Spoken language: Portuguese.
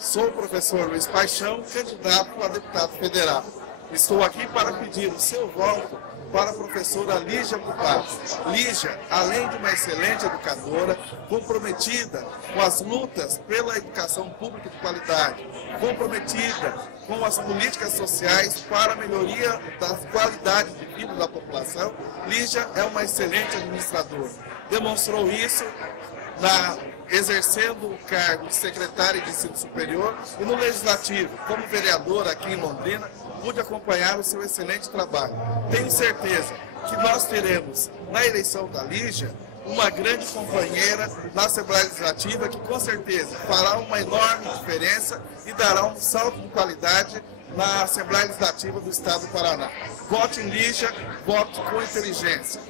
Sou o professor Luiz Paixão, candidato a deputado federal. Estou aqui para pedir o seu voto para a professora Lígia Bupato. Lígia, além de uma excelente educadora, comprometida com as lutas pela educação pública de qualidade, comprometida com as políticas sociais para a melhoria da qualidade de vida da população, Lígia é uma excelente administradora. Demonstrou isso exercendo o cargo de secretária de ensino superior e no legislativo, como vereadora aqui em Londrina, pude acompanhar o seu excelente trabalho. Tenho certeza que nós teremos, na eleição da Lígia, uma grande companheira na Assembleia Legislativa que com certeza fará uma enorme diferença e dará um salto de qualidade na Assembleia Legislativa do Estado do Paraná. Vote em Lígia, vote com inteligência.